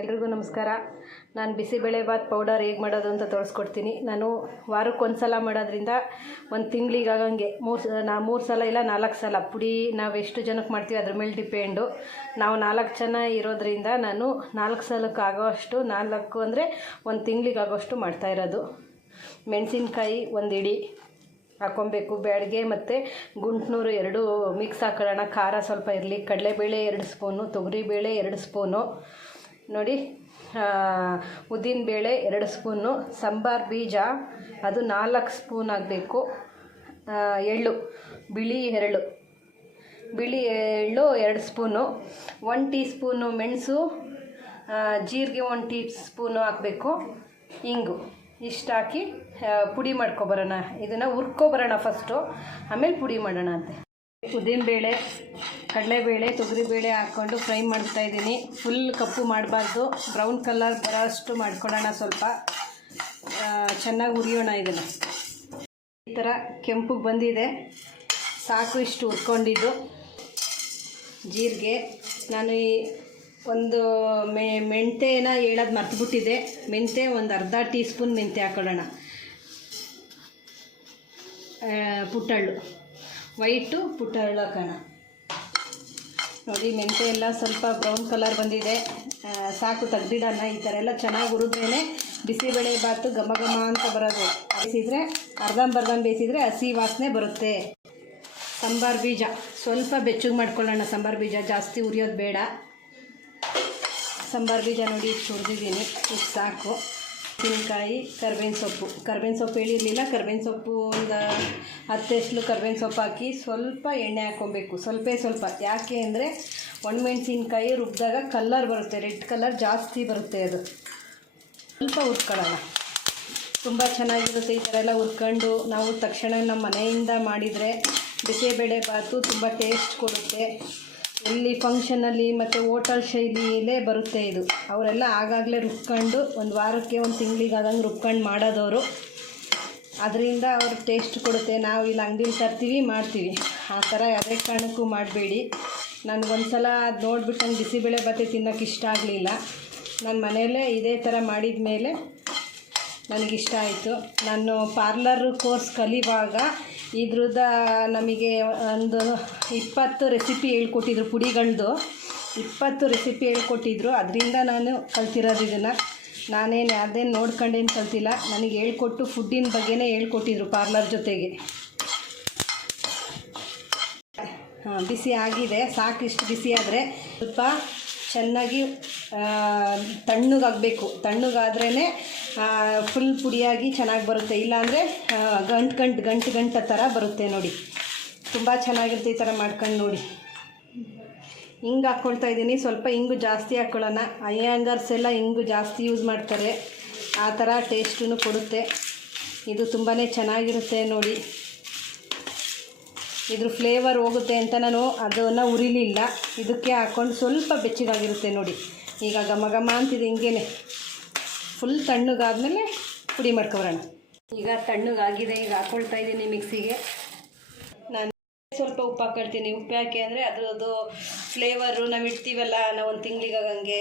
ಎಲ್ರಿಗೂ ನಮಸ್ಕಾರ. ನಾನು ಬಿಸಿಬೇಳೆಭಾತ್ ಪೌಡರ್ ಹೇಗೆ ಮಾಡೋದು ಅಂತ ತೋರಿಸ್ಕೊಡ್ತೀನಿ. ನಾನು ವಾರಕ್ಕೆ ಒಂದು ಸಲ ಮಾಡೋದ್ರಿಂದ ಒಂದು ತಿಂಗಳಿಗಾಗಂಗೆ ಮೂರು ನಾ ಮೂರು ಸಲ ಇಲ್ಲ ನಾಲ್ಕು ಸಲ ಪುಡಿ ನಾವು ಎಷ್ಟು ಜನಕ್ಕೆ ಮಾಡ್ತೀವಿ ಅದ್ರ ಮೇಲೆ ಡಿಪೆಂಡು ನಾವು ನಾಲ್ಕು ಜನ ಇರೋದ್ರಿಂದ ನಾನು ನಾಲ್ಕು ಸಲಕ್ಕೆ ಆಗೋಷ್ಟು ನಾಲ್ಕು ಅಂದರೆ ಒಂದು ತಿಂಗಳಿಗಾಗೋಷ್ಟು ಮಾಡ್ತಾ ಇರೋದು. ಮೆಣಸಿನ್ಕಾಯಿ ಒಂದು ಇಡಿ ಹಾಕ್ಕೊಬೇಕು ಬ್ಯಾಡಿಗೆ ಮತ್ತು ಗುಂಟ್ನೂರು ಎರಡು ಮಿಕ್ಸ್ ಹಾಕೊಳ್ಳೋಣ. ಖಾರ ಸ್ವಲ್ಪ ಇರಲಿ. ಕಡಲೆಬೇಳೆ ಎರಡು ಸ್ಪೂನು ತೊಗರಿಬೇಳೆ ಎರಡು ಸ್ಪೂನು ನೋಡಿ ಉದ್ದಿನಬೇಳೆ ಎರಡು ಸ್ಪೂನು, ಸಾಂಬಾರ್ ಬೀಜ, ಅದು ನಾಲ್ಕು ಸ್ಪೂನ್ ಆಗಬೇಕು. ಎಳ್ಳು, ಬಿಳಿ ಎರಳು ಬಿಳಿ ಎಳ್ಳು ಎರಡು ಸ್ಪೂನು. ಒನ್ ಟೀ ಸ್ಪೂನು ಮೆಣಸು ಜೀರಿಗೆ ಒನ್ ಟೀ ಸ್ಪೂನು ಹಾಕಬೇಕು. ಇಂಗು. ಇಷ್ಟು ಹಾಕಿ ಪುಡಿ ಮಾಡ್ಕೊಬರೋಣ. ಇದನ್ನು ಹುರ್ಕೊಬರೋಣ ಫಸ್ಟು ಆಮೇಲೆ ಪುಡಿ ಮಾಡೋಣ ಅಂತೆ. ಉದ್ದಿನಬೇಳೆ ಕಡಲೆಬೇಳೆ ತೊಗರಿಬೇಳೆ ಹಾಕ್ಕೊಂಡು ಫ್ರೈ ಮಾಡ್ತಾ ಇದ್ದೀನಿ. ಫುಲ್ ಕಪ್ಪು ಮಾಡಬಾರ್ದು. ಬ್ರೌನ್ ಕಲರ್ ಬರೋಷ್ಟು ಮಾಡ್ಕೊಳ್ಳೋಣ ಸ್ವಲ್ಪ. ಚೆನ್ನಾಗಿ ಉರಿಯೋಣ ಇದನ್ನು. ಈ ಥರ ಕೆಂಪಗೆ ಬಂದಿದೆ. ಸಾಕು ಇಷ್ಟು ಹುರ್ಕೊಂಡಿದ್ದು. ಜೀರಿಗೆ. ನಾನು ಈ ಒಂದು ಮೆ, ಮೆಂತೆನ ಹೇಳೋದು ಮರ್ತುಬಿಟ್ಟಿದೆ ಮೆಂತೆ ಒಂದು ಅರ್ಧ ಟೀ ಸ್ಪೂನ್ ಮೆಂತೆ ಹಾಕೊಳ್ಳೋಣ. ಪುಟ್ಟಳ್ಳು. ವೈಟು ಪುಟ್ಟಳ್ಳು ಹಾಕೋಣ. ನೋಡಿ, ಮೆಂತೆ ಎಲ್ಲ ಸ್ವಲ್ಪ ಬ್ರೌನ್ ಕಲರ್ ಬಂದಿದೆ. ಸಾಕು ತೆಗ್ದಿಡೋಣ ಈ ಥರ ಎಲ್ಲ ಚೆನ್ನಾಗಿ ಹುರಿದ್ರೇ ಬಿಸಿಬೇಳೆ ಬಾತು ಘಮ ಘಮ ಅಂತ ಬರೋದು. ಬೇಯಿಸಿದ್ರೆ ಅರ್ಧಂಬರ್ಧಂ ಬೇಯಿಸಿದರೆ ಹಸಿ ವಾಸನೆ ಬರುತ್ತೆ. ಸಾಂಬಾರು ಬೀಜ, ಸ್ವಲ್ಪ ಬೆಚ್ಚಗೆ ಮಾಡ್ಕೊಳ್ಳೋಣ. ಸಾಂಬಾರು ಬೀಜ ಜಾಸ್ತಿ ಉರಿಯೋದು ಬೇಡ. ಸಾಂಬಾರು ಬೀಜ ನೋಡಿ ಇಷ್ಟು ಹುರಿದಿದ್ದೀನಿ ಇಷ್ಟು ಸಾಕು. ತೆಂಗಿನಕಾಯಿ ಕರ್ಬೇವಿನ ಸೊಪ್ಪು. ಕರ್ಬೇವಿನ ಸೊಪ್ಪು ಹೇಳಿರಲಿಲ್ಲ ಕರ್ಬೇವಿನ ಸೊಪ್ಪು ಒಂದು ಹತ್ತೆಷ್ಟು ಕರ್ಬೇವಿನ ಸೊಪ್ಪು ಹಾಕಿ ಸ್ವಲ್ಪ ಎಣ್ಣೆ ಹಾಕ್ಕೊಬೇಕು. ಸ್ವಲ್ಪ ಸ್ವಲ್ಪ. ಯಾಕೆ ಅಂದರೆ ಒಣಮೆಣ್ಸಿನ್ಕಾಯಿ ರುಬ್ಬಿದಾಗ ಕಲ್ಲರ್ ಬರುತ್ತೆ. ರೆಡ್ ಕಲರ್ ಜಾಸ್ತಿ ಬರುತ್ತೆ ಅದು. ಸ್ವಲ್ಪ ಹುರ್ಕೊಳ್ಳೋಣ. ತುಂಬ ಚೆನ್ನಾಗಿರುತ್ತೆ ಈ ಥರ ಎಲ್ಲ ಹುರ್ಕೊಂಡು ನಾವು ತಕ್ಷಣ ನಮ್ಮ ಮನೆಯಿಂದ ಮಾಡಿದರೆ ಬಿಸಿಬೇಳೆ ಬಾತು ತುಂಬ ಟೇಸ್ಟ್ ಕೊಡುತ್ತೆ. ಎಲ್ಲಿ ಫಂಕ್ಷನಲ್ಲಿ ಮತ್ತು ಹೋಟೆಲ್ ಶೈಲಿಯಲ್ಲೇ ಬರುತ್ತೆ ಇದು. ಅವರೆಲ್ಲ ಆಗಾಗಲೇ ರುಬ್ಕೊಂಡು ಒಂದು ವಾರಕ್ಕೆ ಒಂದು ತಿಂಗಳಿಗೆ ಆದಂಗೆ ರುಬ್ಕೊಂಡು ಮಾಡೋದವರು. ಅದರಿಂದ ಅವ್ರು ಟೇಸ್ಟ್ ಕೊಡುತ್ತೆ. ನಾವು ಇಲ್ಲಿ ಅಂಗಡಿಲಿ ತರ್ತೀವಿ, ಮಾಡ್ತೀವಿ. ಆ ಥರ ಯಾವುದೇ ಕಾರಣಕ್ಕೂ ಮಾಡಬೇಡಿ. ನನಗೊಂದು ಸಲ ಅದು ನೋಡ್ಬಿಟ್ಟು ನಂಗೆ ಬಿಸಿಬೇಳೆ ಬತ್ತೆ ತಿನ್ನೋಕೆ ಇಷ್ಟ ಆಗಲಿಲ್ಲ. ನಾನು ಮನೆಯಲ್ಲೇ ಇದೇ ಥರ ಮಾಡಿದ ಮೇಲೆ ನನಗಿಷ್ಟ ಆಯಿತು. ನಾನು ಪಾರ್ಲರ್ ಕೋರ್ಸ್ ಕಲಿಯುವಾಗ ಇದ್ರದ ನಮಗೆ ಒಂದು ಇಪ್ಪತ್ತು ರೆಸಿಪಿ ಹೇಳ್ಕೊಟ್ಟಿದ್ರು ಪುಡಿಗಳದ್ದು ಇಪ್ಪತ್ತು ರೆಸಿಪಿ ಹೇಳ್ಕೊಟ್ಟಿದ್ರು. ಅದರಿಂದ ನಾನು ಕಲ್ತಿರೋದು ಇದನ್ನು. ನಾನೇನು ಯಾರ್ದೇನು ನೋಡ್ಕೊಂಡೇನು ಕಲ್ತಿಲ್ಲ. ನನಗೆ ಹೇಳ್ಕೊಟ್ಟು ಫುಡ್ಡಿನ ಬಗ್ಗೆನೇ ಹೇಳ್ಕೊಟ್ಟಿದ್ರು ಪಾರ್ಲರ್ ಜೊತೆಗೆ. ಹಾಂ ಬಿಸಿ ಆಗಿದೆ. ಸಾಕಿಷ್ಟು ಬಿಸಿ ಆದರೆ ಸ್ವಲ್ಪ ಚೆನ್ನಾಗಿ ತಣ್ಣಗಾಗಬೇಕು. ತಣ್ಣಗಾದ್ರೇ ಫುಲ್ ಪುಡಿಯಾಗಿ ಚೆನ್ನಾಗಿ ಬರುತ್ತೆ. ಇಲ್ಲಾಂದರೆ ಗಂಟು ಗಂಟು ಗಂಟು ಗಂಟು ಥರ ಬರುತ್ತೆ ನೋಡಿ. ತುಂಬ ಚೆನ್ನಾಗಿರುತ್ತೆ ಈ ಥರ ಮಾಡ್ಕೊಂಡು ನೋಡಿ. ಹಿಂಗೆ ಹಾಕ್ಕೊಳ್ತಾ ಇದ್ದೀನಿ. ಸ್ವಲ್ಪ ಹಿಂಗು ಜಾಸ್ತಿ ಹಾಕ್ಕೊಳ್ಳೋಣ ಅಯ್ಯಂಗರ್ಸ್ ಎಲ್ಲ ಹಿಂಗು ಜಾಸ್ತಿ ಯೂಸ್ ಮಾಡ್ತಾರೆ. ಆ ಥರ ಟೇಸ್ಟೂ ಕೊಡುತ್ತೆ. ಇದು ತುಂಬಾ ಚೆನ್ನಾಗಿರುತ್ತೆ ನೋಡಿ. ಇದ್ರ ಫ್ಲೇವರ್ ಹೋಗುತ್ತೆ ಅಂತ ನಾನು ಅದನ್ನು ಉರಿಲಿಲ್ಲ ಇದಕ್ಕೆ ಹಾಕ್ಕೊಂಡು ಸ್ವಲ್ಪ ಬೆಚ್ಚಗಾಗಿರುತ್ತೆ ನೋಡಿ. ಈಗ ಘಮ ಘಮ ಅಂತಿದೆ ಹಿಂಗೇನೆ. ಫುಲ್ ತಣ್ಣಗಾದ್ಮೇಲೆ ಪುಡಿ ಮಾಡ್ಕೊಬರೋಣ. ಈಗ ತಣ್ಣಗಾಗಿದೆ, ಈಗ ಹಾಕ್ಕೊಳ್ತಾ ಇದ್ದೀನಿ ಮಿಕ್ಸಿಗೆ ನಾನು ಸ್ವಲ್ಪ ಉಪ್ಪು ಹಾಕೊಳ್ತೀನಿ ಉಪ್ಪು ಹಾಕಿ ಅಂದರೆ ಅದ್ರದ್ದು ಫ್ಲೇವರು ನಾವು ಇಡ್ತೀವಲ್ಲ, ನಾವು ಒಂದು ತಿಂಗಳಿಗಾಗಂಗೆ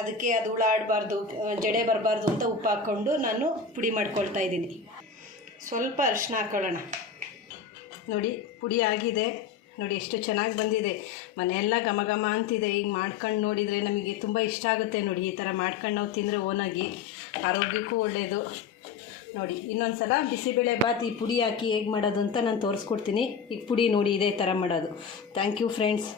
ಅದಕ್ಕೆ ಅದು ಹುಳ ಆಡಬಾರ್ದು ಜಡೆ ಬರಬಾರ್ದು ಅಂತ ಉಪ್ಪು ಹಾಕ್ಕೊಂಡು ನಾನು ಪುಡಿ ಮಾಡ್ಕೊಳ್ತಾ ಇದ್ದೀನಿ. ಸ್ವಲ್ಪ ಅರಿಶಿನ ಹಾಕ್ಕೊಳ್ಳೋಣ ನೋಡಿ, ಪುಡಿ ಆಗಿದೆ. ನೋಡಿ, ಎಷ್ಟು ಚೆನ್ನಾಗಿ ಬಂದಿದೆ. ಮನೆಯೆಲ್ಲ ಘಮ ಘಮ ಅಂತಿದೆ. ಈಗ ಮಾಡ್ಕೊಂಡು ನೋಡಿದರೆ ನಮಗೆ ತುಂಬ ಇಷ್ಟ ಆಗುತ್ತೆ ನೋಡಿ, ಈ ಥರ ಮಾಡ್ಕೊಂಡು ನಾವು ತಿಂದರೆ ಓನಾಗಿ. ಆರೋಗ್ಯಕ್ಕೂ ಒಳ್ಳೆಯದು ನೋಡಿ ಇನ್ನೊಂದು ಸಲ ಬಿಸಿಬೇಳೆ ಬಾತ್ ಈ ಪುಡಿ ಹಾಕಿ ಹೇಗೆ ಮಾಡೋದು ಅಂತ ನಾನು ತೋರಿಸ್ಕೊಡ್ತೀನಿ. ಈಗ ಪುಡಿ ನೋಡಿ ಇದೇ ಥರ ಮಾಡೋದು. Thank you friends.